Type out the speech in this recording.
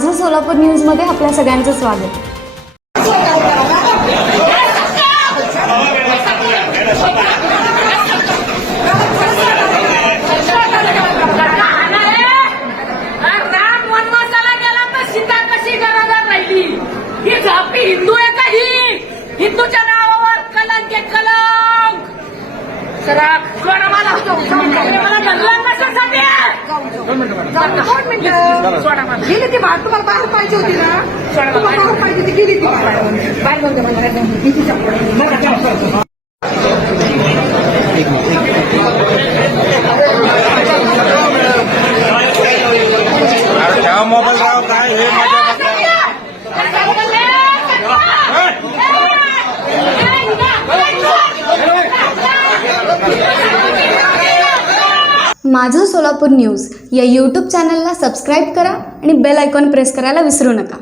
माझं सोलापूर न्यूजमध्ये आपल्या सगळ्यांचं स्वागत. राम वनवासाला गेला तर सीता कशी घरादार राहिली. ही झापी हिंदू आहे का? ही हिंदूच्या नावावर कलंक आहे, कलंक. सरा मला धरला कशासाठी? 2 मिनिटं सोडा मला. गेली ती बाहेर. तुम्हाला बाहेर पाहिजे होती ना? तुम्हाला बाहेर पाहिजे होती, गेली ती बाहेर. मोबाईल राव काय हे माझं सोलापूर न्यूज या यूट्यूब चॅनलला सबस्क्राईब करा आणि बेल आयकॉन प्रेस करायला विसरू नका.